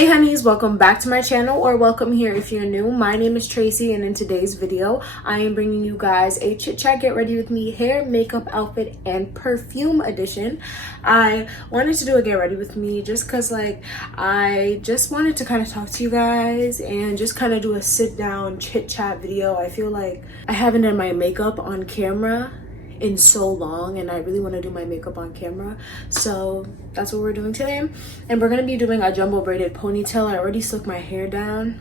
Hey honeys, welcome back to my channel, or welcome here if you're new. My name is Tracy, and in today's video I am bringing you guys a chit chat get ready with me hair, makeup, outfit, and perfume edition. I wanted to do a get ready with me just because I just wanted to kind of talk to you guys and just kind of do a sit down chit chat video. I feel like I haven't done my makeup on camera in so long, and I really want to do my makeup on camera, so that's what we're doing today. And we're gonna be doing a jumbo braided ponytail. I already slicked my hair down,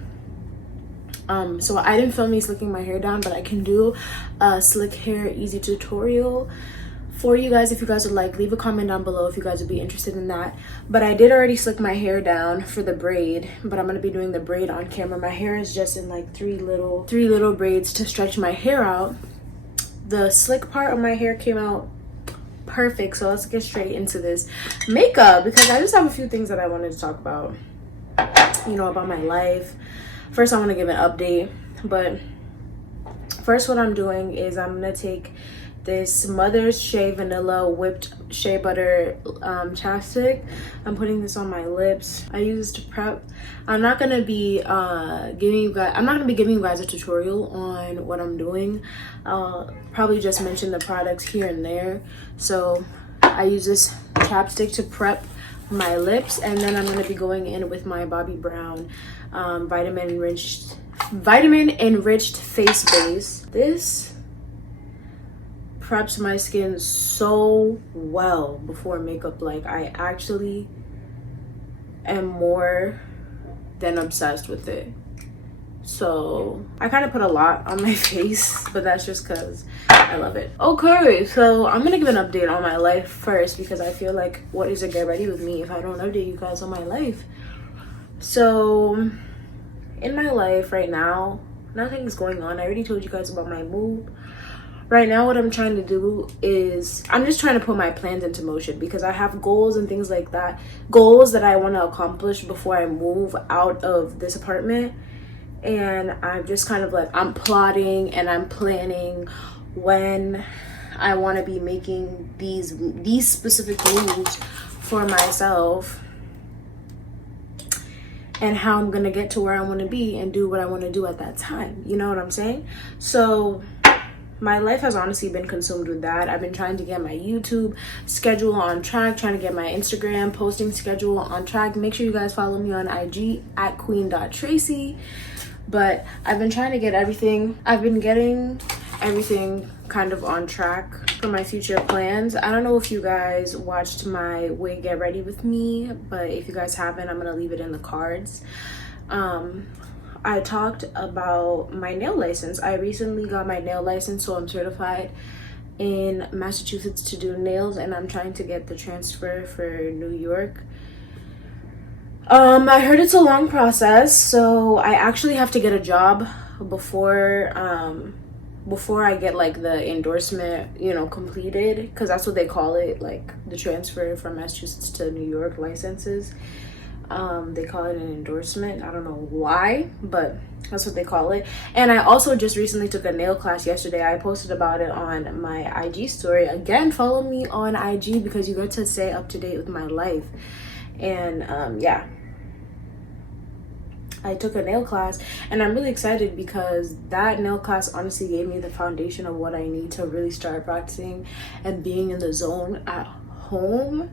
so I didn't film me slicking my hair down, but I can do a slick hair easy tutorial for you guys if you guys would like. Leave a comment down below if you guys would be interested in that. But I did already slick my hair down for the braid, but I'm gonna be doing the braid on camera. My hair is just in like three little braids to stretch my hair out. The slick part of my hair came out perfect, so let's get straight into this makeup because I just have a few things that I wanted to talk about, you know, about my life. First, I want to give an update, but first what I'm doing is I'm gonna take this Mother's Shea Vanilla Whipped Shea Butter chapstick. I'm putting this on my lips. I use this to prep. I'm not gonna be giving you guys a tutorial on what I'm doing. I'll probably just mention the products here and there. So I use this chapstick to prep my lips, and then I'm gonna be going in with my Bobbi Brown vitamin enriched face base. This preps my skin so well before makeup. Like, I actually am more than obsessed with it. So I kind of put a lot on my face, but that's just because I love it. Okay, so I'm gonna give an update on my life first because I feel like what is a get ready with me if I don't update you guys on my life. So in my life right now, nothing's going on. I already told you guys about my move. Right now, what I'm trying to do is I'm just trying to put my plans into motion because I have goals and things like that. Goals that I want to accomplish before I move out of this apartment. And I'm just kind of like, I'm plotting and I'm planning when I want to be making these specific moves for myself and how I'm going to get to where I want to be and do what I want to do at that time. You know what I'm saying? So my life has honestly been consumed with that. I've been trying to get my YouTube schedule on track, trying to get my Instagram posting schedule on track. Make sure you guys follow me on IG at queen.tracy. But I've been trying to get everything. I've been getting everything kind of on track for my future plans. I don't know if you guys watched my wig get ready with me, but if you guys haven't, I'm gonna leave it in the cards. I talked about my nail license. I recently got my nail license, so I'm certified in Massachusetts to do nails, and I'm trying to get the transfer for New York. I heard it's a long process, so I actually have to get a job before I get like the endorsement, you know, completed, because that's what they call it, like the transfer from Massachusetts to New York licenses. They call it an endorsement. I don't know why, but that's what they call it. And I also just recently took a nail class yesterday. I posted about it on my IG story. Again, follow me on IG because you get to stay up to date with my life. And yeah, I took a nail class and I'm really excited because that nail class honestly gave me the foundation of what I need to really start practicing and being in the zone at home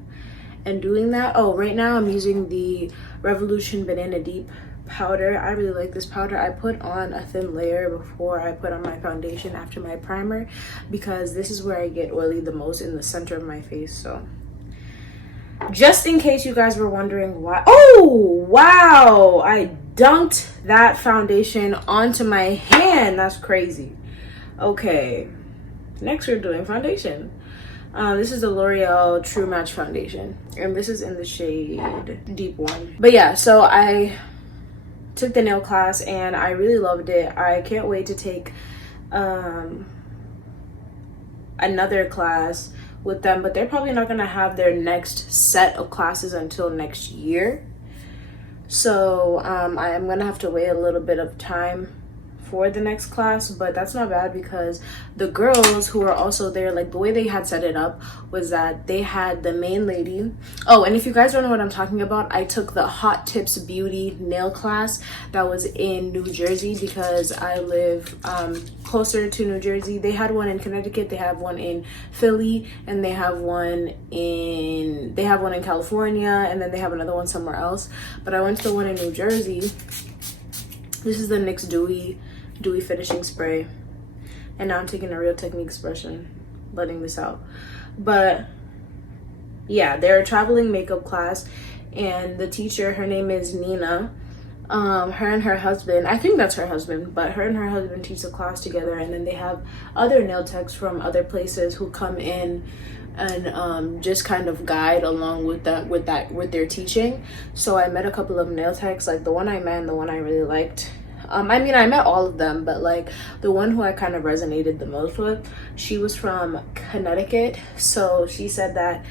and doing that. Oh, right now I'm using the Revolution Banana Deep powder. I really like this powder. I put on a thin layer before I put on my foundation after my primer because this is where I get oily the most, in the center of my face. So just in case you guys were wondering why. Oh wow, I dunked that foundation onto my hand. That's crazy. Okay, next we're doing foundation. This is the L'Oreal True Match foundation, and this is in the shade Deep 1. But yeah, so I took the nail class and I really loved it. I can't wait to take another class with them, but they're probably not gonna have their next set of classes until next year. So I am gonna have to wait a little bit of time for the next class, but that's not bad because the girls who were also there, like the way they had set it up was that they had the main lady. Oh, and if you guys don't know what I'm talking about, I took the Hot Tips Beauty nail class that was in New Jersey because I live closer to New Jersey. They had one in Connecticut, they have one in Philly, and they have one in California, and then they have another one somewhere else. But I went to the one in New Jersey. This is the NYX Dewy Finishing Spray. And now I'm taking a Real Techniques brush and letting this out. But yeah, they're a traveling makeup class, and the teacher, her name is Nina. Her and her husband, I think that's her husband, but her and her husband teach the class together, and then they have other nail techs from other places who come in and just kind of guide along with their teaching. So I met a couple of nail techs, like the one I met and the one I really liked. I mean, I met all of them, but like the one who I kind of resonated the most with, she was from Connecticut. So she said that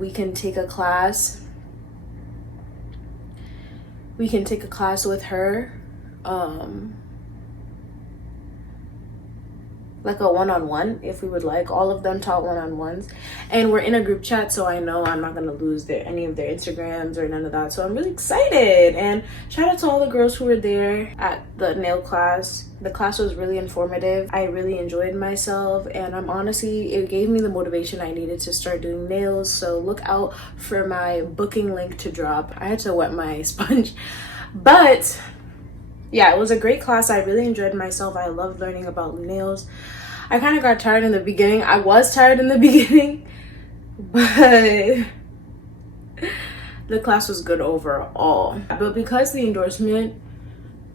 we can take a class with her, like a one-on-one, if we would like. All of them taught one-on-ones, and we're in a group chat, so I know I'm not gonna lose any of their Instagrams or none of that. So I'm really excited, and shout out to all the girls who were there at the nail class. The class was really informative. I really enjoyed myself, and it gave me the motivation I needed to start doing nails. So look out for my booking link to drop. I had to wet my sponge, but yeah, it was a great class. I really enjoyed myself. I loved learning about nails. I kind of got tired in the beginning. I was tired in the beginning, but the class was good overall. But because the endorsement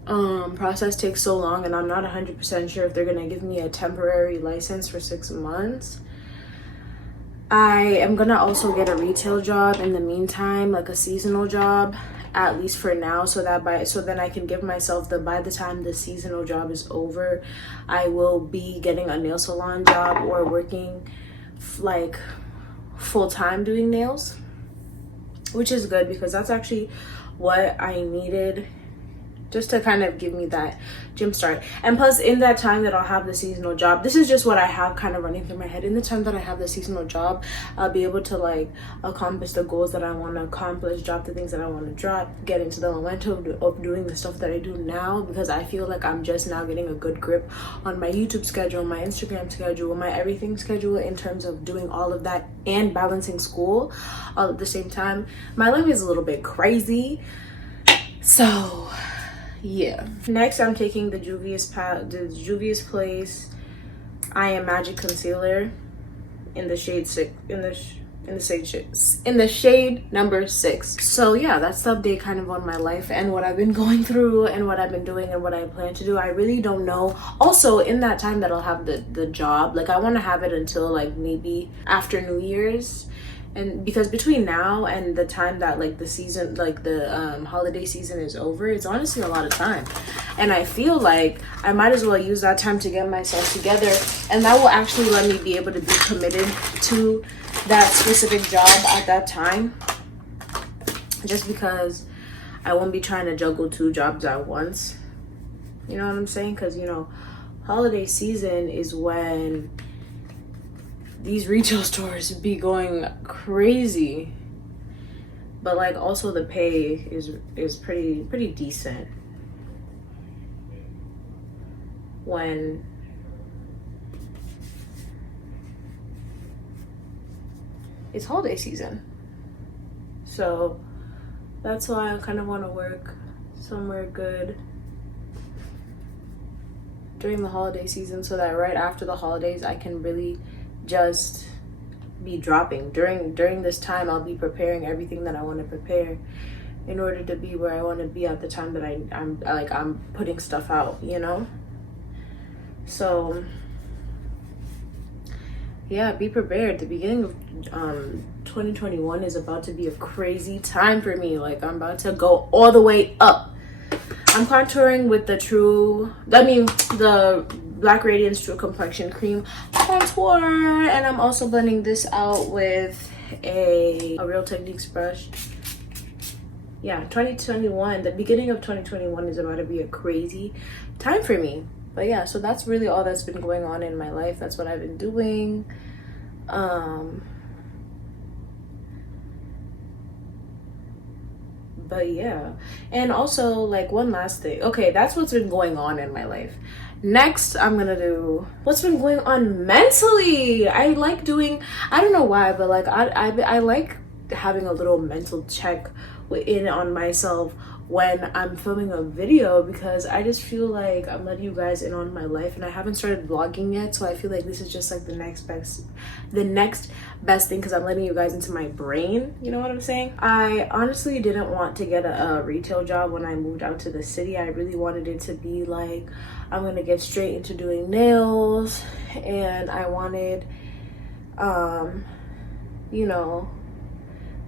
process takes so long, and I'm not 100% sure if they're gonna give me a temporary license for 6 months, I am gonna also get a retail job in the meantime, like a seasonal job, at least for now, so then I can give myself by the time the seasonal job is over, I will be getting a nail salon job or working like full-time doing nails, which is good because that's actually what I needed, just to kind of give me that gym start. And plus, in that time that I'll have the seasonal job, this is just what I have kind of running through my head. In the time that I have the seasonal job, I'll be able to like accomplish the goals that I want to accomplish, drop the things that I want to drop, get into the momentum of doing the stuff that I do now, because I feel like I'm just now getting a good grip on my YouTube schedule, my Instagram schedule, my everything schedule, in terms of doing all of that and balancing school all at the same time. My life is a little bit crazy, so yeah. Next, I'm taking the Juvia's Place I Am Magic Concealer in the shade shade number 6. So yeah, that's the update kind of on my life and what I've been going through and what I've been doing and what I plan to do. I really don't know. Also, in that time that I'll have the job, like I want to have it until like maybe after New Year's. And because between now and the time that like the season, like the holiday season is over, it's honestly a lot of time. And I feel like I might as well use that time to get myself together, and that will actually let me be able to be committed to that specific job at that time, just because I won't be trying to juggle 2 jobs at once. You know what I'm saying? Because, you know, holiday season is when these retail stores be going crazy, but like also the pay is pretty decent when it's holiday season. So that's why I kind of want to work somewhere good during the holiday season, so that right after the holidays I can really just be dropping. During this time, I'll be preparing everything that I want to prepare in order to be where I want to be at the time that I'm putting stuff out, you know. So yeah, be prepared. The beginning of 2021 is about to be a crazy time for me. Like, I'm about to go all the way up. I'm contouring with the Black Radiance True Complexion Cream Contour, and I'm also blending this out with a Real Techniques brush. yeah, 2021, the beginning of 2021 is about to be a crazy time for me. But yeah, so that's really all that's been going on in my life. That's what I've been doing. But yeah, and also like one last thing. Okay, that's what's been going on in my life. Next, I'm gonna do what's been going on mentally. I like doing, I don't know why, but like I like having a little mental check in on myself when I'm filming a video, because I just feel like I'm letting you guys in on my life, and I haven't started vlogging yet, so I feel like this is just like the next best thing, because I'm letting you guys into my brain, you know what I'm saying? I honestly didn't want to get a retail job when I moved out to the city. I really wanted it to be like, I'm gonna get straight into doing nails, and I wanted you know,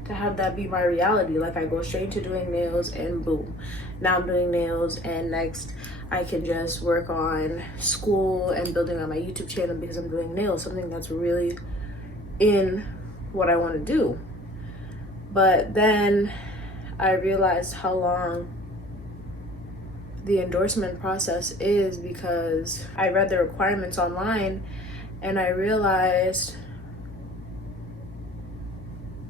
to have that be my reality. Like, I go straight to doing nails and boom, now I'm doing nails, and next I can just work on school and building on my YouTube channel because I'm doing nails, something that's really in what I want to do. But then I realized how long the endorsement process is, because I read the requirements online and I realized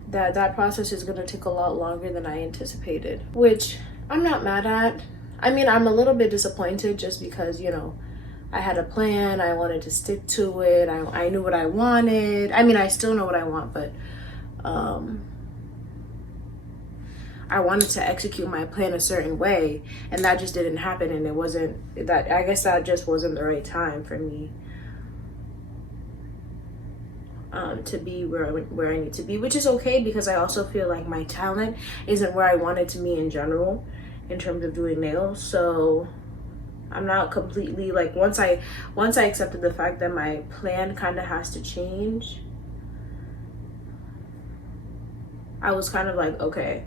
that process is going to take a lot longer than I anticipated, which I'm not mad at. I mean, I'm a little bit disappointed just because, you know, I had a plan, I wanted to stick to it, I knew what I wanted. I mean, I still know what I want, but I wanted to execute my plan a certain way, and that just didn't happen, and it wasn't that, I guess that just wasn't the right time for me to be where I need to be, which is okay, because I also feel like my talent isn't where I want it to be in general in terms of doing nails. So I'm not completely like, once I accepted the fact that my plan kind of has to change, I was kind of like, okay,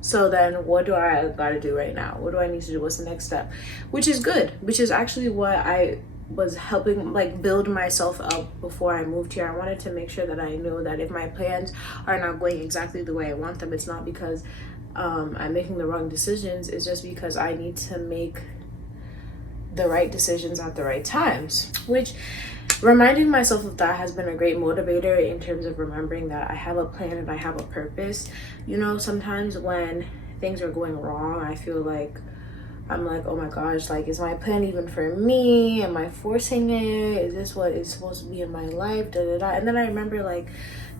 so then what do I gotta do right now? What do I need to do? What's the next step? Which is good, which is actually what I was helping like build myself up before I moved here. I wanted to make sure that I know that if my plans are not going exactly the way I want them, it's not because I'm making the wrong decisions. It's just because I need to make the right decisions at the right times, which reminding myself of that has been a great motivator in terms of remembering that I have a plan and I have a purpose. You know, sometimes when things are going wrong, I feel like I'm like, oh my gosh, like, is my plan even for me? Am I forcing it? Is this what is supposed to be in my life? Da, da, da. And then I remember, like,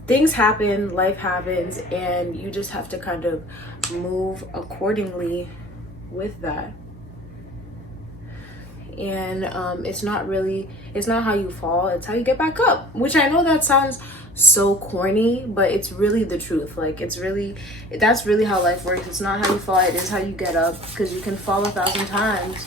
things happen, life happens, and you just have to kind of move accordingly with that. And it's not how you fall, it's how you get back up, which I know that sounds so corny, but it's really the truth. Like, that's really how life works. It's not how you fall, it is how you get up, because you can fall 1,000 times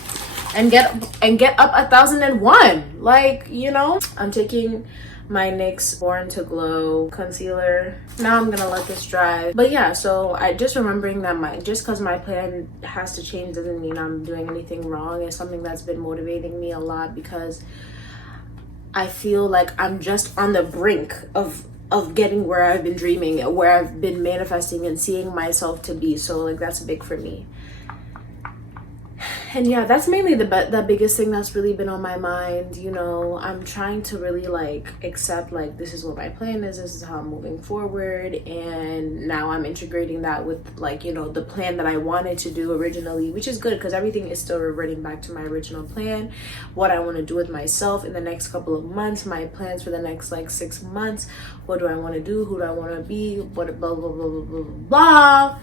and get up 1,001. Like, you know, I'm taking my NYX Born to Glow concealer. Now I'm gonna let this dry. But yeah, so I just remembering that just because my plan has to change doesn't mean I'm doing anything wrong. It's something that's been motivating me a lot, because I feel like I'm just on the brink of getting where I've been dreaming, where I've been manifesting and seeing myself to be. So like, that's big for me. And yeah, that's mainly the biggest thing that's really been on my mind. You know, I'm trying to really like accept, like, this is what my plan is, this is how I'm moving forward, and now I'm integrating that with, like, you know, the plan that I wanted to do originally, which is good, because everything is still reverting back to my original plan, what I want to do with myself in the next couple of months, my plans for the next like 6 months, what do I want to do, who do I want to be, what, blah blah blah blah blah blah.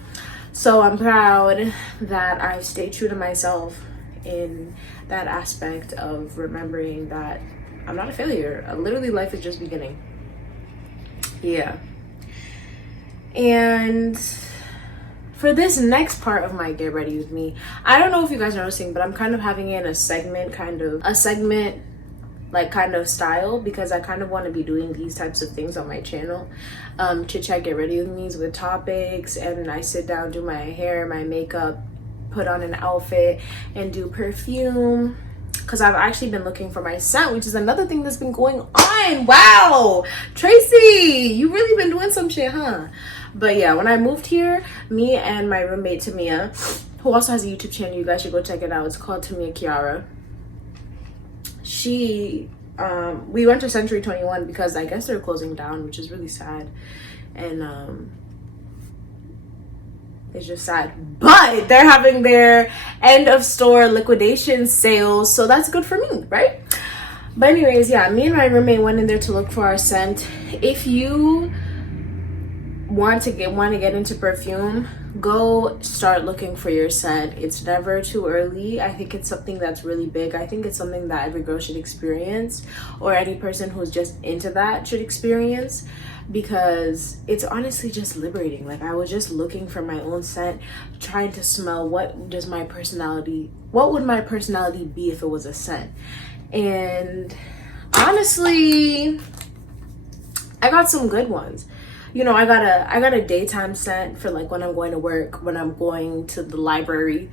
So I'm proud that I stayed true to myself in that aspect of remembering that I'm not a failure. Literally, life is just beginning. Yeah. And for this next part of my Get Ready With Me, I don't know if you guys are noticing, but I'm kind of having it in a segment like kind of style, because I kind of want to be doing these types of things on my channel. ChitChat Get Ready With Me with topics, and I sit down, do my hair, my makeup, put on an outfit, and do perfume, because I've actually been looking for my scent, which is another thing that's been going on. Wow, Tracy, you really been doing some shit, huh? But yeah, when I moved here, me and my roommate Tamia, who also has a YouTube channel, you guys should go check it out. It's called Tamia Kiara. We went to Century 21 because I guess they're closing down, which is really sad. And it's just sad. But they're having their end of store liquidation sales, so that's good for me, right? But anyways, yeah, me and my roommate went in there to look for our scent. If you want to get into perfume, go start looking for your scent. It's never too early. I think it's something that's really big. I think it's something that every girl should experience, or any person who's just into that should experience, because it's honestly just liberating. Like, I was just looking for my own scent, trying to smell what would my personality be if it was a scent. And honestly, I got some good ones. You know, I got a daytime scent for like when I'm going to work, when I'm going to the library,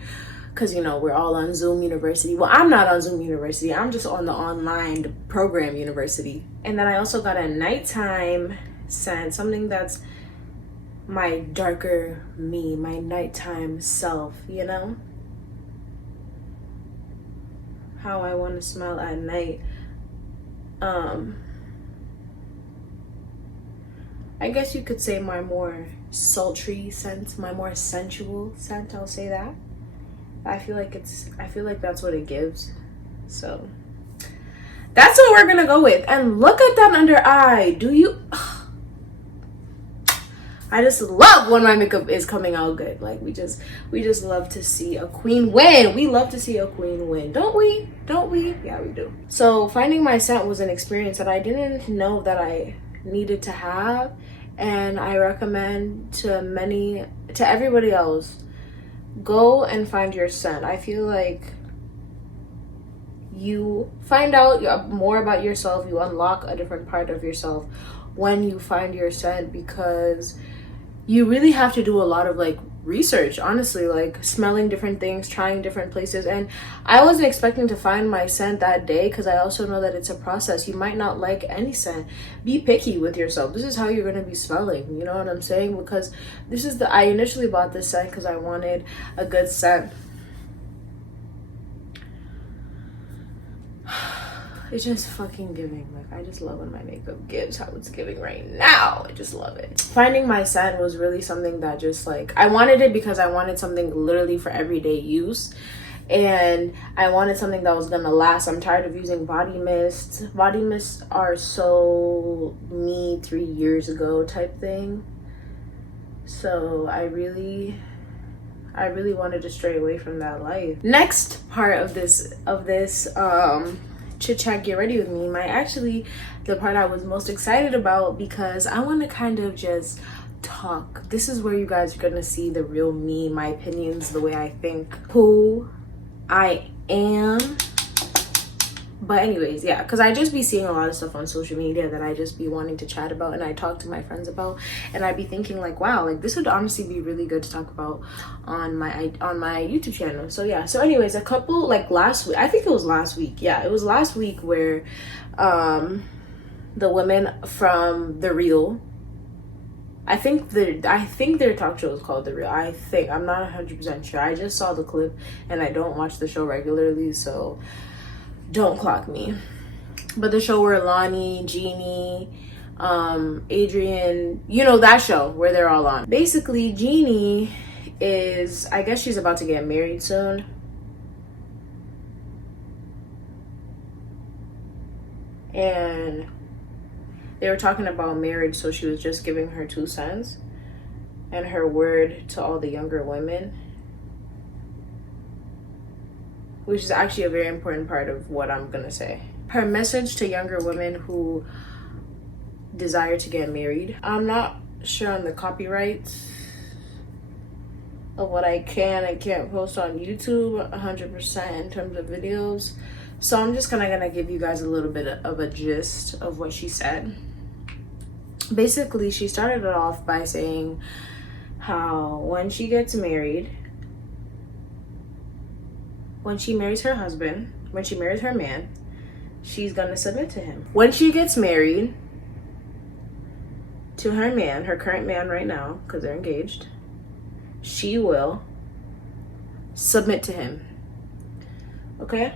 because you know we're all on Zoom University. Well, I'm not on Zoom University. I'm just on the online program university. And then I also got a nighttime scent, something that's my darker me, my nighttime self, you know? How I want to smell at night. I guess you could say my more sultry scent, my more sensual scent, I'll say that. I feel like that's what it gives. So that's what we're gonna go with. And look at that under eye. Do you I just love when my makeup is coming out good. Like, we just love to see a queen win. We love to see a queen win, don't we? Yeah, we do. So finding my scent was an experience that I didn't know that I needed to have, and I recommend to everybody else, go and find your scent. I feel like you find out more about yourself, you unlock a different part of yourself when you find your scent, because you really have to do a lot of like research, honestly, like smelling different things, trying different places. And I wasn't expecting to find my scent that day, because I also know that it's a process. You might not like any scent. Be picky with yourself. This is how you're going to be smelling, you know what I'm saying? Because I initially bought this scent because I wanted a good scent. It's just fucking giving. Like, I just love when my makeup gives how it's giving right now. I just love it. Finding my scent was really something that just like, I wanted it because I wanted something literally for everyday use. And I wanted something that was gonna last. I'm tired of using body mists. Body mists are so me 3 years ago type thing. So I really wanted to stray away from that life. Next part of this ChitChat Get Ready With Me, the part I was most excited about, because I want to kind of just talk. This is where you guys are going to see the real me, my opinions, the way I think, who I am. But anyways, yeah, because I just be seeing a lot of stuff on social media that I just be wanting to chat about, and I talk to my friends about, and I be thinking like, wow, like this would honestly be really good to talk about on my YouTube channel. So yeah, so anyways, a couple, like last week, I think it was last week, yeah, it was last week, where the women from The Real, I think their talk show is called The Real. I'm not 100% sure. I just saw the clip, and I don't watch the show regularly, so don't clock me. But the show where Lonnie, Jeannie, Adrian, you know, that show where they're all on. Basically, Jeannie is, I guess she's about to get married soon. And they were talking about marriage, so she was just giving her 2 cents and her word to all the younger women, which is actually a very important part of what I'm gonna say. Her message to younger women who desire to get married. I'm not sure on the copyrights of what I can and can't post on YouTube 100% in terms of videos. So I'm just gonna give you guys a little bit of a gist of what she said. Basically, she started it off by saying how when she gets married, when she marries her husband, when she marries her man, she's gonna submit to him. When she gets married to her man, her current man right now, because they're engaged, she will submit to him. Okay?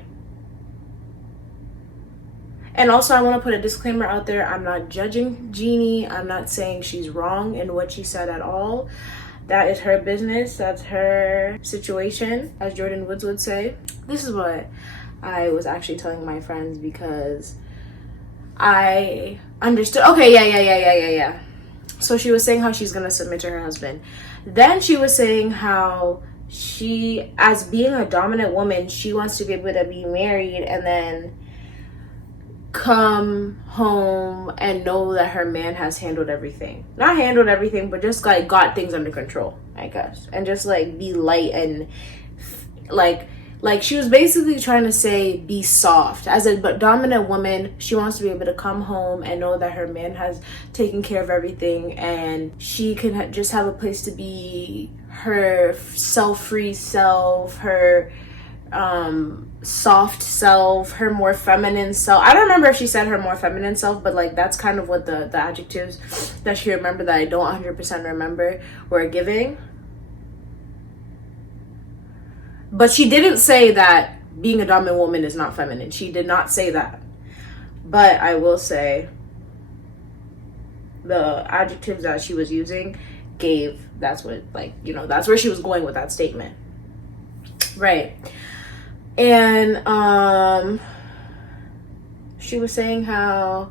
And also, I want to put a disclaimer out there. I'm not judging Jeannie. I'm not saying she's wrong in what she said at all. That is her business. That's her situation, as Jordan Woods would say. This is what I was actually telling my friends because I understood. Okay, yeah. So she was saying how she's going to submit to her husband. Then she was saying how she, as being a dominant woman, she wants to be able to be married and then come home and know that her man has handled everything. Not handled everything, but just like got things under control, I guess. And just like be light and like she was basically trying to say be soft. As a dominant woman, she wants to be able to come home and know that her man has taken care of everything and she can just have a place to be her free self, her soft self, her more feminine self. I don't remember if she said her more feminine self, but like that's kind of what the adjectives that she remembered that I don't 100% remember were giving. But she didn't say that being a dominant woman is not feminine. She did not say that. But I will say the adjectives that she was using gave, that's what, like, you know, that's where she was going with that statement. Right. And she was saying how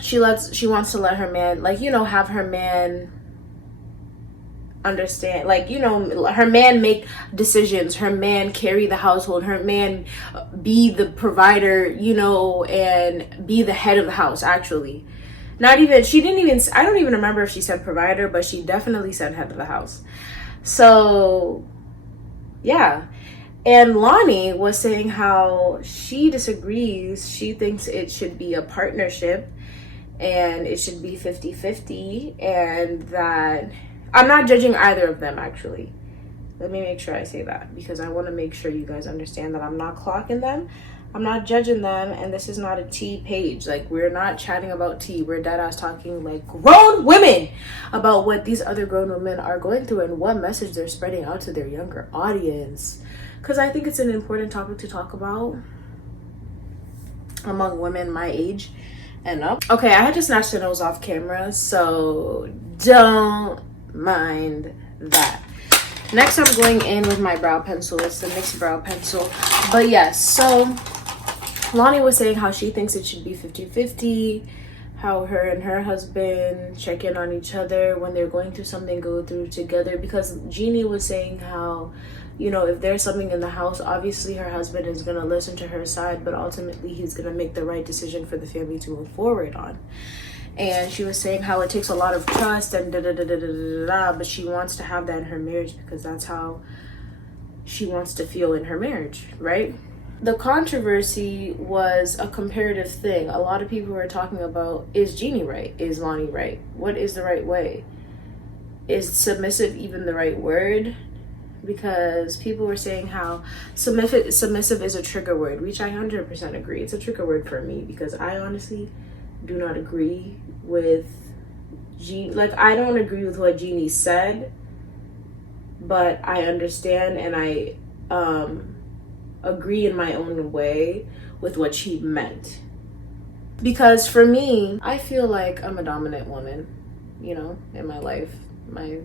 she wants to let her man, like, you know, have her man understand, like, you know, her man make decisions, her man carry the household, her man be the provider, you know, and be the head of the house. Actually, not even, she didn't even, I don't even remember if she said provider, but she definitely said head of the house. So yeah. And Lonnie was saying how she disagrees. She thinks it should be a partnership and it should be 50-50, and that I'm not judging either of them, actually. Let me make sure I say that because I want to make sure you guys understand that I'm not clocking them. I'm not judging them, and this is not a tea page. Like, we're not chatting about tea. We're dead ass talking like grown women about what these other grown women are going through and what message they're spreading out to their younger audience. Because I think it's an important topic to talk about among women my age and up. Okay, I had to snatch the nose off camera, so don't mind that. Next, I'm going in with my brow pencil. It's the NYX brow pencil. But yes, so Lonnie was saying how she thinks it should be 50-50, how her and her husband check in on each other when they're going through something, go through together. Because Jeannie was saying how, you know, if there's something in the house, obviously her husband is going to listen to her side, but ultimately he's going to make the right decision for the family to move forward on. And she was saying how it takes a lot of trust and but she wants to have that in her marriage because that's how she wants to feel in her marriage, right? The controversy was a comparative thing. A lot of people were talking about, is Jeannie right? Is Lonnie right? What is the right way? Is submissive even the right word? Because people were saying how submissive is a trigger word, which I 100% agree. It's a trigger word for me because I honestly do not agree with I don't agree with what Jeannie said, but I understand and I agree in my own way with what she meant. Because for me, I feel like I'm a dominant woman, you know, in my life, my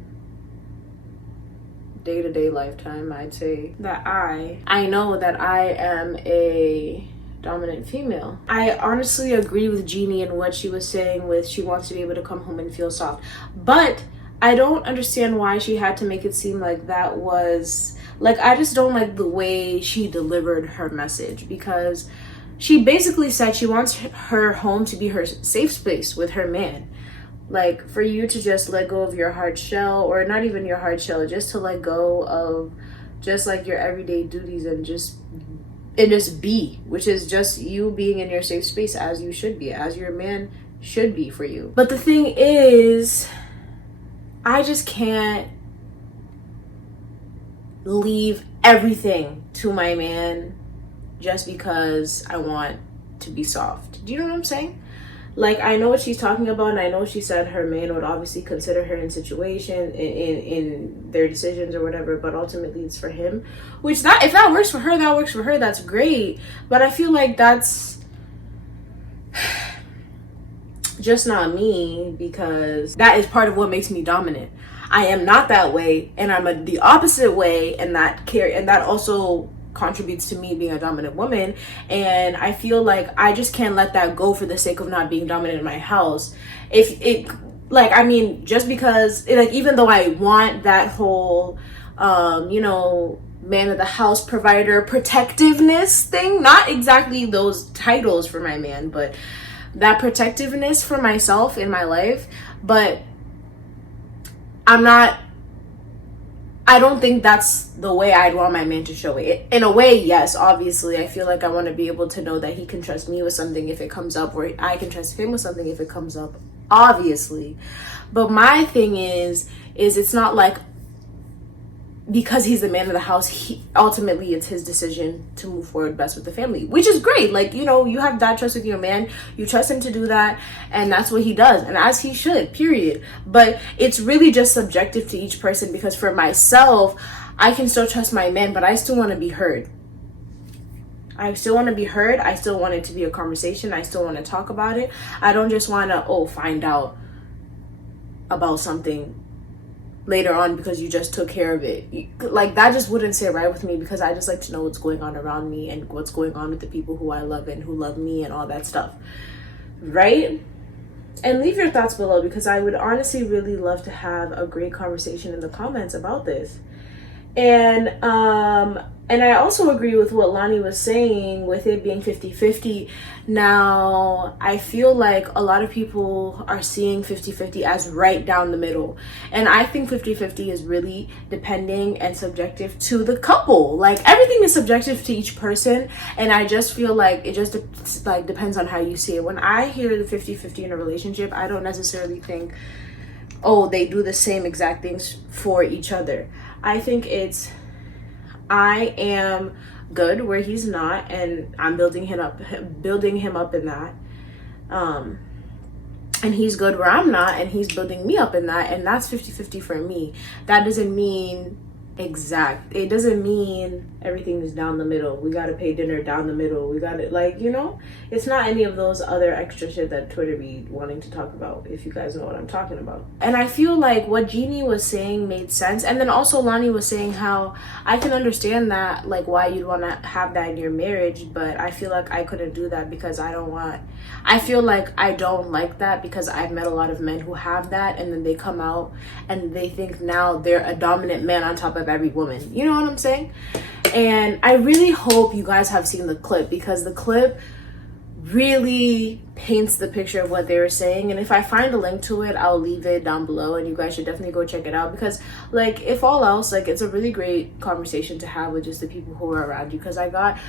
day-to-day lifetime. I'd say that I know that I am a dominant female. I honestly agree with Jeannie and what she was saying with she wants to be able to come home and feel soft. But I don't understand why she had to make it seem like that was, like, I just don't like the way she delivered her message, because she basically said she wants her home to be her safe space with her man. Like, for you to just let go of your hard shell, or not even your hard shell, just to let go of just like your everyday duties and just be, which is just you being in your safe space as you should be, as your man should be for you. But the thing is, I just can't leave everything to my man just because I want to be soft. Do you know what I'm saying? like, I know what she's talking about, and I know she said her man would obviously consider her in situation in their decisions or whatever, but ultimately it's for him. Which, that if that works for her, that works for her. That's great. But I feel like that's just not me, because that is part of what makes me dominant. I am not that way, and I'm the opposite way, and that also contributes to me being a dominant woman. And I feel like I just can't let that go for the sake of not being dominant in my house. If it, like, I mean, just because like, even though I want that whole you know, man of the house, provider, protectiveness thing, not exactly those titles for my man, but that protectiveness for myself in my life, but I don't think that's the way I'd want my man to show it. In a way, yes, obviously. I feel like I want to be able to know that he can trust me with something if it comes up, or I can trust him with something if it comes up, obviously. But my thing is it's not like because he's the man of the house, ultimately it's his decision to move forward best with the family, which is great. Like, you know, you have that trust with your man, you trust him to do that, and that's what he does, and as he should, period. But it's really just subjective to each person, because for myself, I can still trust my man, but I still want to be heard. I still want to be heard. I still want it to be a conversation. I still want to talk about it. I don't just want to find out about something later on because you just took care of it. Like, that just wouldn't sit right with me, because I just like to know what's going on around me and what's going on with the people who I love and who love me and all that stuff, right? And leave your thoughts below, because I would honestly really love to have a great conversation in the comments about this. And I also agree with what Lonnie was saying with it being 50-50. Now, I feel like a lot of people are seeing 50-50 as right down the middle. And I think 50-50 is really depending and subjective to the couple. Like, everything is subjective to each person. And I just feel like it just like depends on how you see it. When I hear the 50-50 in a relationship, I don't necessarily think, oh, they do the same exact things for each other. I think it's, I am good where he's not, and I'm building him up in that. And he's good where I'm not, and he's building me up in that, and that's 50-50 for me. That doesn't mean it doesn't mean everything is down the middle. We gotta pay dinner down the middle. We gotta, like, you know, it's not any of those other extra shit that Twitter be wanting to talk about, if you guys know what I'm talking about. And I feel like what Jeannie was saying made sense. And then also Lonnie was saying how I can understand that, like, why you'd want to have that in your marriage, but I feel like I couldn't do that because I feel like I don't like that, because I've met a lot of men who have that, and then they come out and they think now they're a dominant man on top of every woman. You know what I'm saying? And I really hope you guys have seen the clip, because the clip really paints the picture of what they were saying. And if I find a link to it, I'll leave it down below, and you guys should definitely go check it out, because, like, if all else, like, it's a really great conversation to have with just the people who are around you, because I got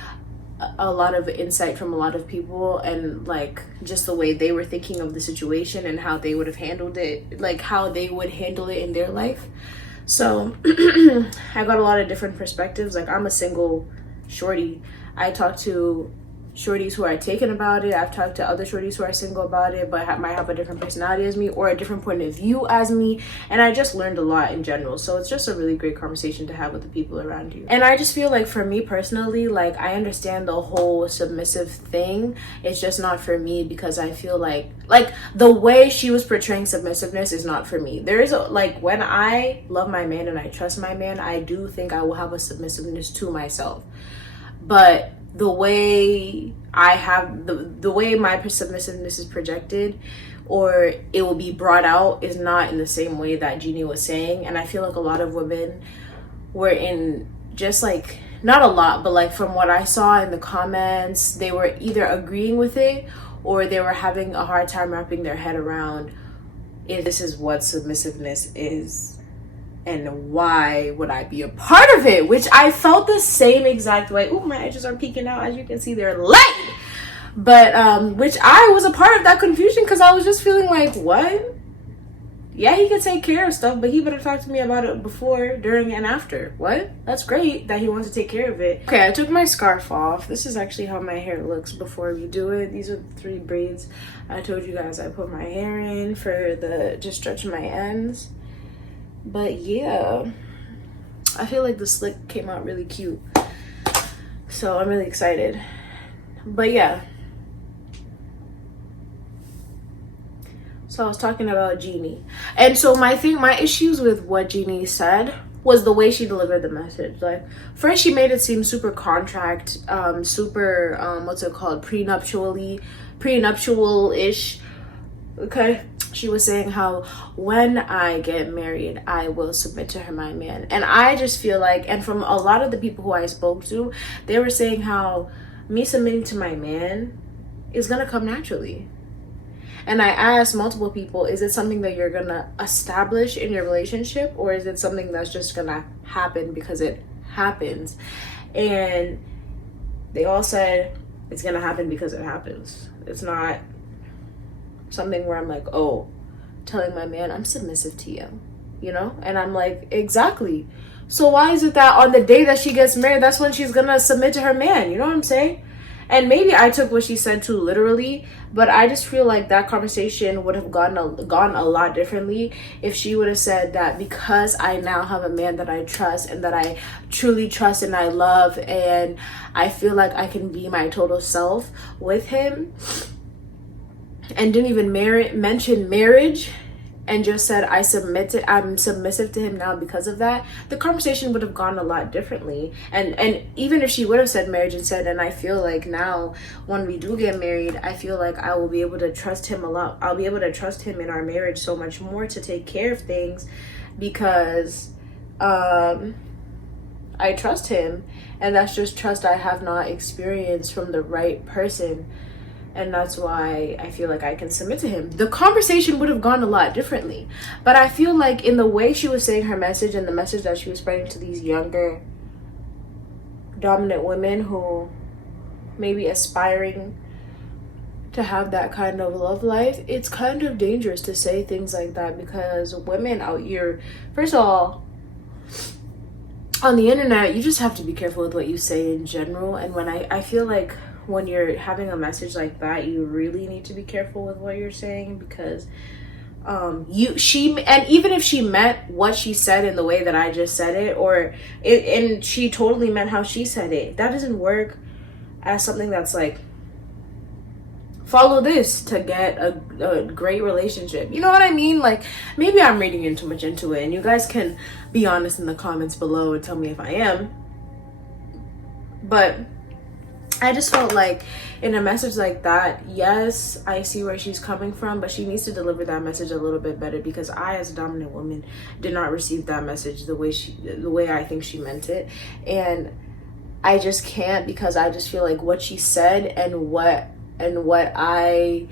a lot of insight from a lot of people, and like just the way they were thinking of the situation and how they would have handled it, like how they would handle it in their life. So I got a lot of different perspectives. Like, I'm a single shorty. I talk to shorties who are taken about it. I've talked to other shorties who are single about it, but might have a different personality as me or a different point of view as me. And I just learned a lot in general. So it's just a really great conversation to have with the people around you. And I just feel like, for me personally, like, I understand the whole submissive thing. It's just not for me, because I feel like the way she was portraying submissiveness is not for me. There is like, when I love my man and I trust my man, I do think I will have a submissiveness to myself. But the way I have the way my submissiveness is projected, or it will be brought out, is not in the same way that Jeannie was saying. And I feel like a lot of women were in, just like, not a lot, but like from what I saw in the comments, they were either agreeing with it or they were having a hard time wrapping their head around if this is what submissiveness is. And why would I be a part of it? Which I felt the same exact way. Ooh, my edges are peeking out. As you can see, they're light. But which I was a part of that confusion, because I was just feeling like, what? Yeah, he could take care of stuff, but he better talk to me about it before, during, and after. What? That's great that he wants to take care of it. Okay, I took my scarf off. This is actually how my hair looks before we do it. These are the 3 braids I told you guys I put my hair in for just stretching my ends. But yeah, I feel like the slick came out really cute. So I'm really excited. But yeah. So I was talking about Jeannie. And so my issues with what Jeannie said was the way she delivered the message. Like, first she made it seem super contract, what's it called? Prenuptial-ish. Okay. She was saying how when I get married, I will submit to my man. And I just feel like, and from a lot of the people who I spoke to, they were saying how me submitting to my man is gonna come naturally. And I asked multiple people, is it something that you're gonna establish in your relationship, or is it something that's just gonna happen because it happens? And they all said it's gonna happen because it happens. It's not something where I'm like, oh, telling my man I'm submissive to you, you know? And I'm like, exactly. So why is it that on the day that she gets married, that's when she's gonna submit to her man? You know what I'm saying? And maybe I took what she said too literally, but I just feel like that conversation would have gone a lot differently if she would have said that because I now have a man that I trust and that I truly trust and I love, and I feel like I can be my total self with him, and didn't even mention marriage, and just said I'm submissive to him now because of that, the conversation would have gone a lot differently. And even if she would have said marriage instead, and I feel like now when we do get married, I feel like I will be able to trust him a lot. I'll be able to trust him in our marriage so much more to take care of things, because I trust him, and that's just trust I have not experienced from the right person. And that's why I feel like I can submit to him. The conversation would have gone a lot differently. But I feel like in the way she was saying her message and the message that she was spreading to these younger dominant women who may be aspiring to have that kind of love life, it's kind of dangerous to say things like that, because women out here, first of all, on the internet, you just have to be careful with what you say in general. And when I feel like when you're having a message like that, you really need to be careful with what you're saying, because and even if she meant what she said in the way that I just said it, and she totally meant how she said it, that doesn't work as something that's like, follow this to get a great relationship. You know what I mean? Like, maybe I'm reading in too much into it, and you guys can be honest in the comments below and tell me if I am. But I just felt like in a message like that, yes, I see where she's coming from, but she needs to deliver that message a little bit better, because I, as a dominant woman, did not receive that message the way I think she meant it. And I just can't, because I just feel like what she said and what I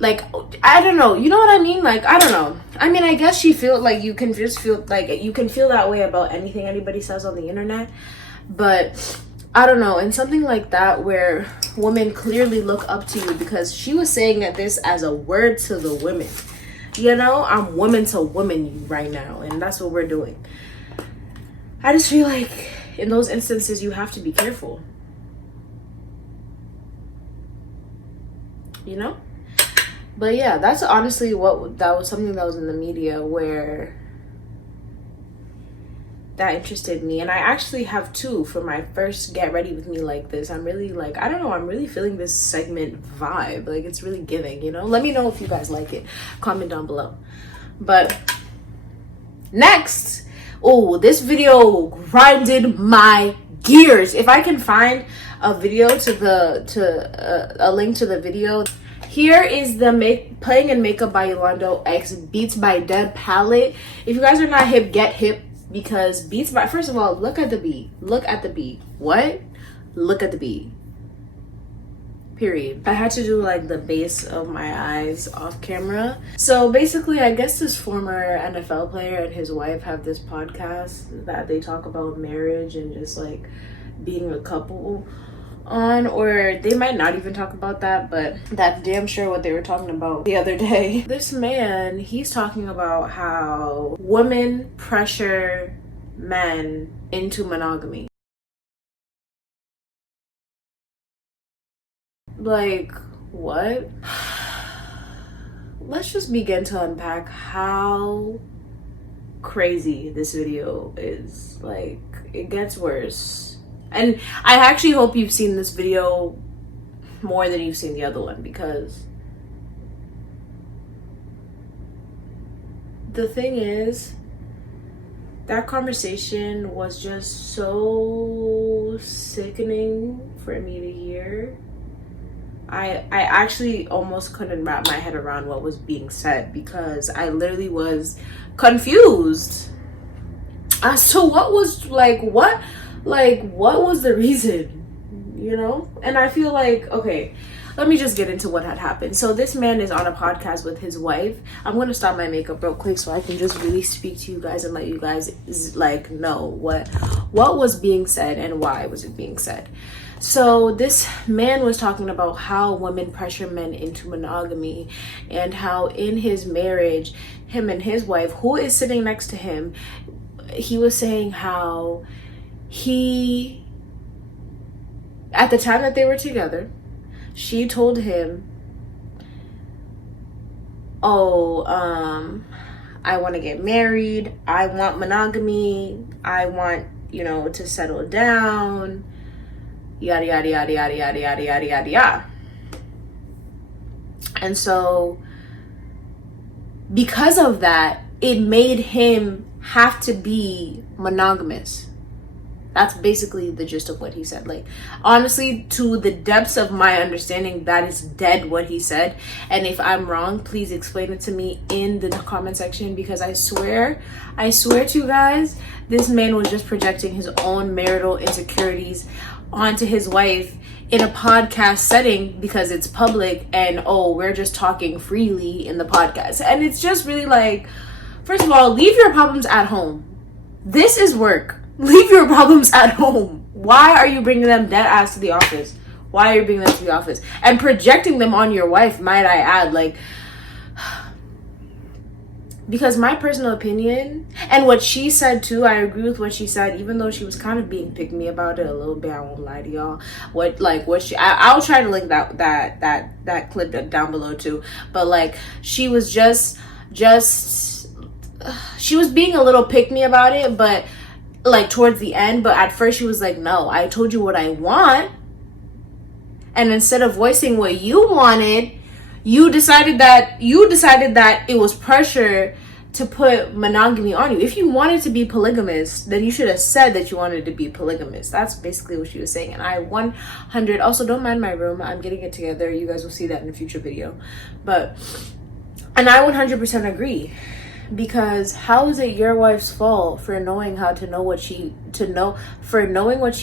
like, I don't know, you know what I mean? Like, I don't know. I mean, I guess she feel like you can feel that way about anything anybody says on the internet, but I don't know, and something like that where women clearly look up to you, because she was saying that this as a word to the women. You know, I'm woman to woman you right now, and that's what we're doing. I just feel like in those instances you have to be careful. You know? But yeah, that's honestly that was something that was in the media where that interested me. And I actually have two for my first Get Ready With Me Like This. I'm really like, I don't know, I'm really feeling this segment vibe. Like, it's really giving, you know? Let me know if you guys like it. Comment down below. But next, oh, this video grinded my gears. If I can find a video a link to the video. Here is the Playing in Makeup by Yolando X Beats by Deb palette. If you guys are not hip, get hip. Because Beats by, first of all, look at the beat. Look at the beat. What? Look at the beat. Period. I had to do like the base of my eyes off camera. So basically, I guess this former NFL player and his wife have this podcast that they talk about marriage and just like being a couple. on, or they might not even talk about that, but that's damn sure what they were talking about the other day. This man, he's talking about how women pressure men into monogamy. Like, what? Let's just begin to unpack how crazy this video is. Like, it gets worse. And I actually hope you've seen this video more than you've seen the other one, because the thing is, that conversation was just so sickening for me to hear. I actually almost couldn't wrap my head around what was being said, because I literally was confused as to what was what was the reason, you know? And I feel like, okay, let me just get into what had happened. So this man is on a podcast with his wife. I'm gonna stop my makeup real quick so I can just really speak to you guys and let you guys like know what was being said and why was it being said. So this man was talking about how women pressure men into monogamy, and how in his marriage, him and his wife, who is sitting next to him, he was saying how he, at the time that they were together, she told him, oh, I want to get married, I want monogamy, I want, you know, to settle down, yada yada yada yada yada yada yada yada yada. And so because of that, it made him have to be monogamous. That's basically the gist of what he said. Like, honestly, to the depths of my understanding, that is dead what he said. And if I'm wrong, please explain it to me in the comment section, because I swear to you guys, this man was just projecting his own marital insecurities onto his wife in a podcast setting, because it's public and, oh, we're just talking freely in the podcast. And it's just really like, first of all, leave your problems at home. This is work. Leave your problems at home. Why are you bringing them dead ass to the office? Why are you bringing them to the office? And projecting them on your wife, might I add. Like, because my personal opinion, and what she said too, I agree with what she said, even though she was kind of being pick-me about it a little bit. I won't lie to y'all. I'll try to link that clip down below too. But like, she was just she was being a little pick-me about it, but like towards the end. But at first she was like, no, I told you what I want, and instead of voicing what you wanted, you decided that it was pressure to put monogamy on you. If you wanted to be polygamous, then you should have said that you wanted to be polygamous. That's basically what she was saying. And I 100, also don't mind my room, I'm getting it together, you guys will see that in a future video. And I 100% agree. Because how is it your wife's fault for knowing what she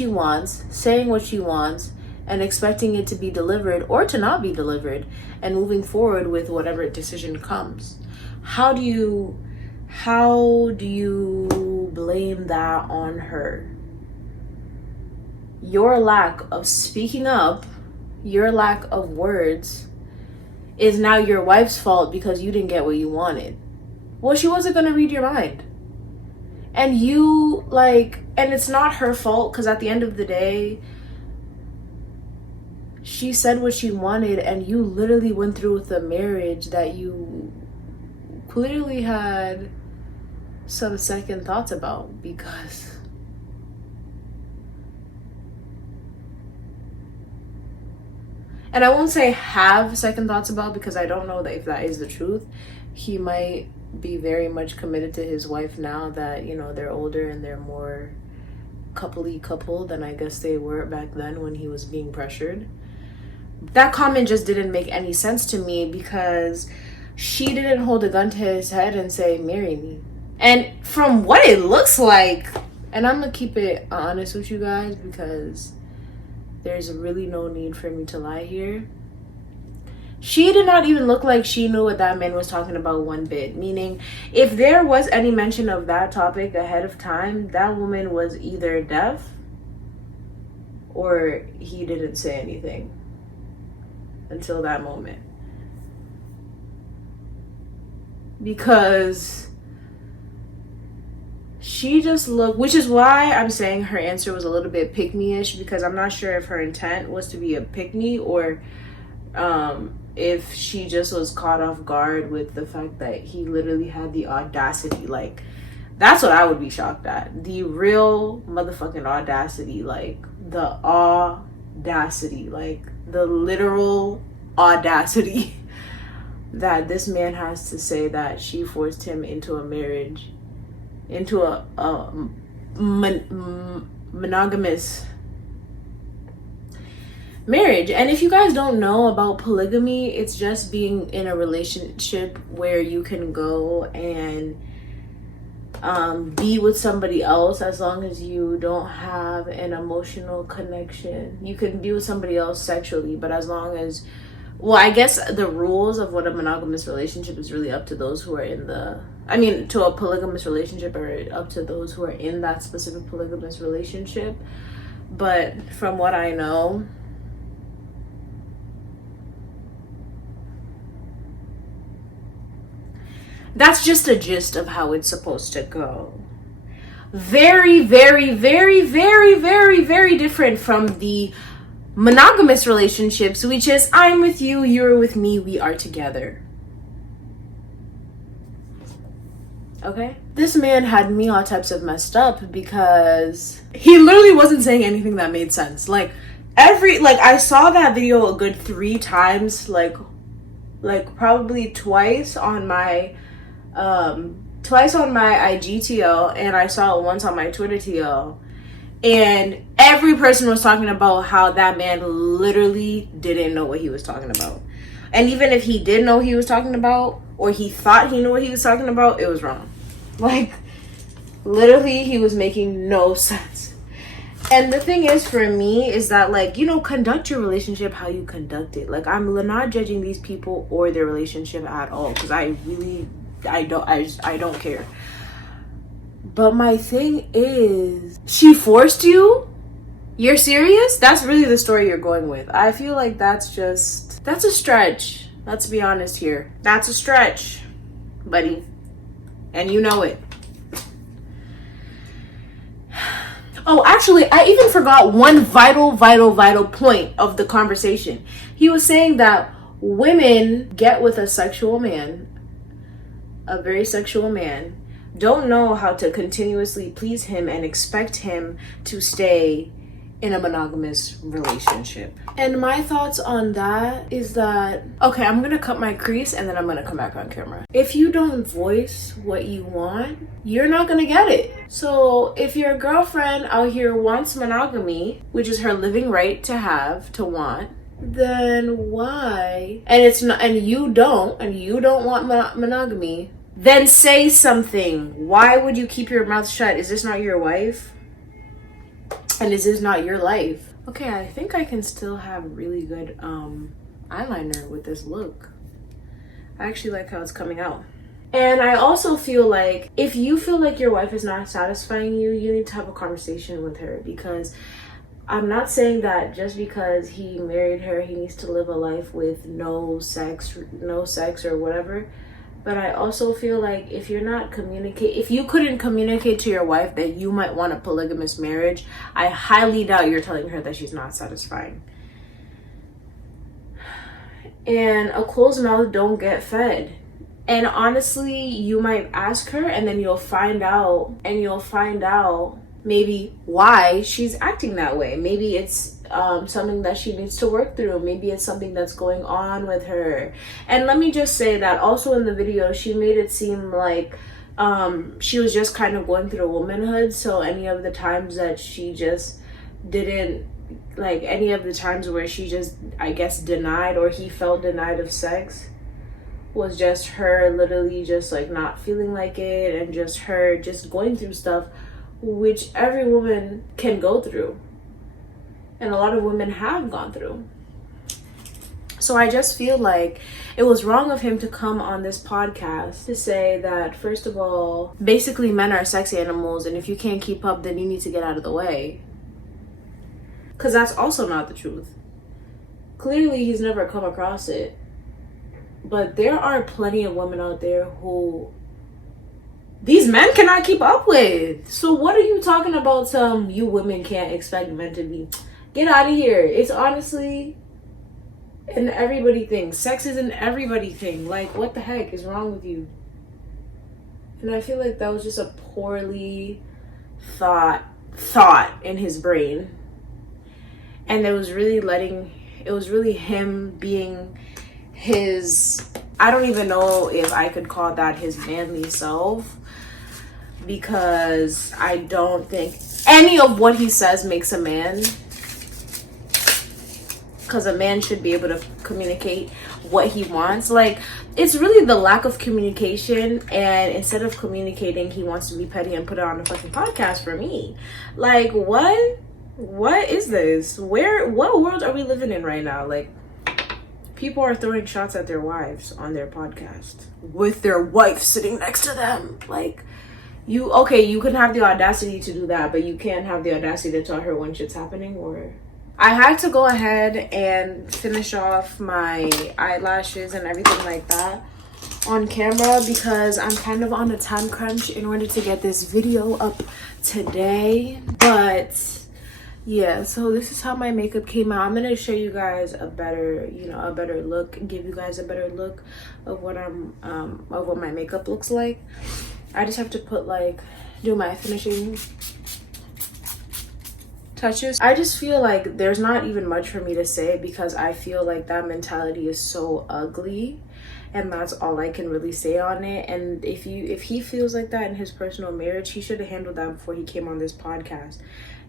wants, saying what she wants, and expecting it to be delivered or to not be delivered, and moving forward with whatever decision comes? How do you blame that on her? Your lack of speaking up, your lack of words, is now your wife's fault because you didn't get what you wanted. Well, she wasn't gonna read your mind. And and it's not her fault, because at the end of the day, she said what she wanted, and you literally went through with a marriage that you clearly had some second thoughts about, because and I won't say have second thoughts about, because I don't know that if that is the truth. He might be very much committed to his wife now that, you know, they're older and they're more couple than I guess they were back then when he was being pressured. That comment just didn't make any sense to me, because she didn't hold a gun to his head and say, marry me. And from what it looks like, and I'm gonna keep it honest with you guys, because there's really no need for me to lie here, she did not even look like she knew what that man was talking about one bit. Meaning, if there was any mention of that topic ahead of time, that woman was either deaf or he didn't say anything until that moment. Because she just looked, which is why I'm saying her answer was a little bit pick-me-ish, because I'm not sure if her intent was to be a pick-me or if she just was caught off guard with the fact that he literally had the audacity. Like, that's what I would be shocked at. The real motherfucking audacity. Like, the audacity. Like, the literal audacity that this man has to say that she forced him into a marriage, into a monogamous marriage. And if you guys don't know about polygamy, it's just being in a relationship where you can go and be with somebody else as long as you don't have an emotional connection. You can be with somebody else sexually, but as long as, well, I guess the rules of what a monogamous relationship is really up to those who are in the, I mean, to a polygamous relationship are up to those who are in that specific polygamous relationship. But from what I know, that's just a gist of how it's supposed to go. Very, very, very, very, very, very different from the monogamous relationships, which is I'm with you, you're with me, we are together. Okay? This man had me all types of messed up because he literally wasn't saying anything that made sense. Like, I saw that video a good 3 times, like probably twice on my IG TL, and I saw it once on my Twitter TL. And every person was talking about how that man literally didn't know what he was talking about. And even if he did know what he was talking about, or he thought he knew what he was talking about, it was wrong. Like, literally, he was making no sense. And the thing is, for me, is that, like, you know, conduct your relationship how you conduct it. Like, I'm not judging these people or their relationship at all, because I don't care. But my thing is, she forced you? You're serious? That's really the story you're going with. I feel like that's a stretch. Let's be honest here. That's a stretch, buddy. And you know it. Oh, actually, I even forgot one vital point of the conversation. He was saying that women get with a sexual man, a very sexual man, don't know how to continuously please him and expect him to stay in a monogamous relationship. And my thoughts on that is that, okay, I'm gonna cut my crease and then I'm gonna come back on camera. If you don't voice what you want, you're not gonna get it. So if your girlfriend out here wants monogamy, which is her living right to have, to want, then why? And you don't want monogamy, then say something. Why would you keep your mouth shut? Is this not your wife? And is this not your life? Okay, I think I can still have really good eyeliner with this look. I actually like how it's coming out. And I also feel like if you feel like your wife is not satisfying you, you need to have a conversation with her, because I'm not saying that just because he married her, he needs to live a life with no sex or whatever. But I also feel like if you couldn't communicate to your wife that you might want a polygamous marriage, I highly doubt you're telling her that she's not satisfying. And a closed mouth don't get fed. And honestly, you might ask her and then you'll find out maybe why she's acting that way. Maybe it's something that she needs to work through. Maybe it's something that's going on with her. And let me just say that also in the video, she made it seem like she was just kind of going through womanhood. So any of the times that she just didn't, like any of the times where she just, I guess, denied, or he felt denied of sex, was just her literally just like not feeling like it, and just her just going through stuff, which every woman can go through. And a lot of women have gone through. So I just feel like it was wrong of him to come on this podcast to say that, first of all, basically men are sex animals, and if you can't keep up, then you need to get out of the way. because that's also not the truth. Clearly, he's never come across it. But there are plenty of women out there who these men cannot keep up with. So what are you talking about? You women can't expect men to be. Get out of here. It's honestly an everybody thing. Sex is an everybody thing. Like, what the heck is wrong with you? And I feel like that was just a poorly thought in his brain. And it was really him being his, I don't even know if I could call that his manly self, because I don't think any of what he says makes a man, because a man should be able to communicate what he wants. Like, it's really the lack of communication, and instead of communicating, he wants to be petty and put it on a fucking podcast for me. Like, what is this? What world are we living in right now? Like, people are throwing shots at their wives on their podcast with their wife sitting next to them. Like, you can have the audacity to do that, but you can't have the audacity to tell her when shit's happening. Or I had to go ahead and finish off my eyelashes and everything like that on camera because I'm kind of on a time crunch in order to get this video up today. But yeah, so this is how my makeup came out. I'm gonna show you guys a better look, give you guys a better look of what of what my makeup looks like. I just have to do my finishing touches. I just feel like there's not even much for me to say because I feel like that mentality is so ugly, and that's all I can really say on it. And if he feels like that in his personal marriage, he should have handled that before he came on this podcast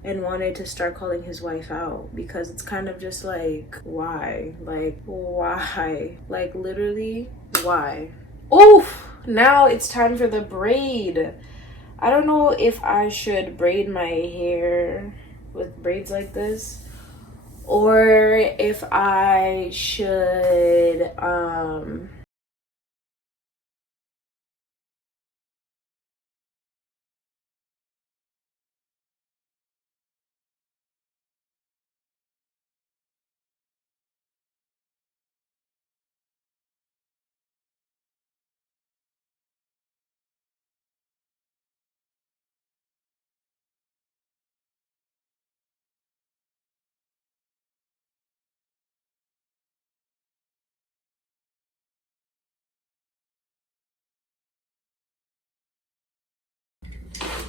and wanted to start calling his wife out, because it's kind of just like, why? Like, literally, why? Oof! Now it's time for the braid. I don't know if I should braid my hair with braids like this, or if I should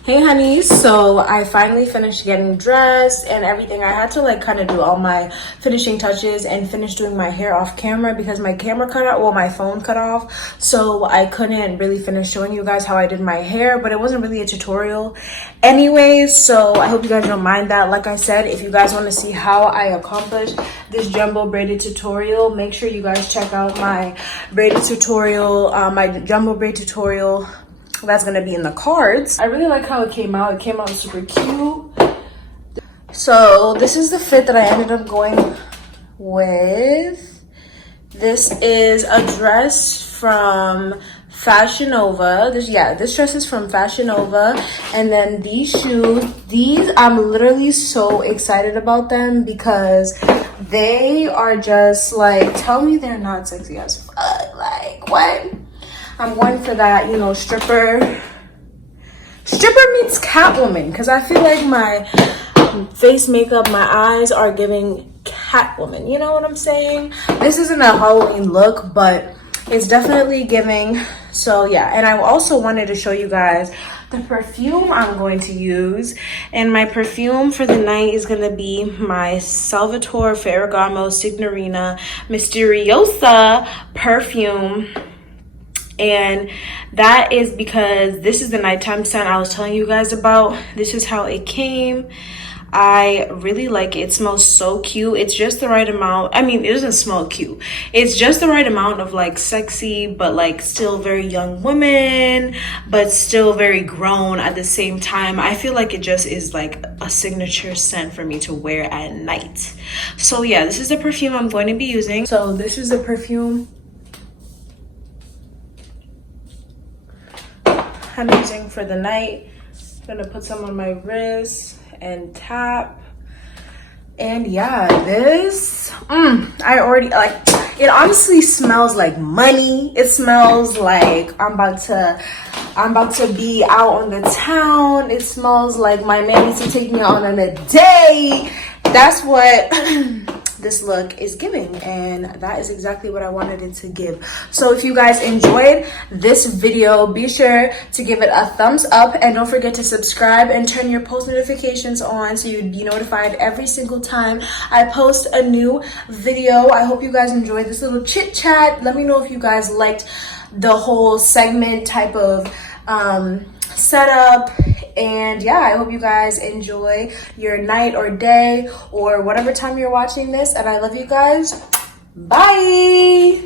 Hey honeys, so I finally finished getting dressed and everything. I had to kind of do all my finishing touches and finish doing my hair off camera because my camera cut out, well, my phone cut off, so I couldn't really finish showing you guys how I did my hair, but it wasn't really a tutorial anyways, so I hope you guys don't mind that. Like I said, if you guys want to see how I accomplished this jumbo braided tutorial, make sure you guys check out my braided tutorial, my jumbo braid tutorial. That's gonna be in the cards. I really like how it came out. It came out super cute. So this is the fit that I ended up going with. This is a dress from Fashion Nova. This dress is from Fashion Nova. And then these shoes, I'm literally so excited about them because they are just like, tell me they're not sexy as fuck. Like, what? I'm going for that, stripper meets Catwoman, because I feel like my face makeup, my eyes are giving Catwoman. You know what I'm saying? This isn't a Halloween look, but it's definitely giving. So yeah, and I also wanted to show you guys the perfume I'm going to use. And my perfume for the night is going to be my Salvatore Ferragamo Signorina Misteriosa perfume. And that is because this is the nighttime scent I was telling you guys about. This is how it came. I really like it. It smells so cute. It's just the right amount. I mean, it doesn't smell cute. It's just the right amount of sexy, but still very young woman, but still very grown at the same time. I feel like it just is a signature scent for me to wear at night. So yeah, this is the perfume I'm going to be using. So this is the perfume I'm using for the night. I'm gonna put some on my wrist and tap. And yeah, this I already like it. Honestly smells like money. It smells like I'm about to be out on the town. It smells like my man needs to take me out on a date. That's what this look is giving, and that is exactly what I wanted it to give. So if you guys enjoyed this video, be sure to give it a thumbs up, and don't forget to subscribe and turn your post notifications on so you'd be notified every single time I post a new video. I hope you guys enjoyed this little chit chat. Let me know if you guys liked the whole segment type of setup. And yeah, I hope you guys enjoy your night or day or whatever time you're watching this, and I love you guys. Bye.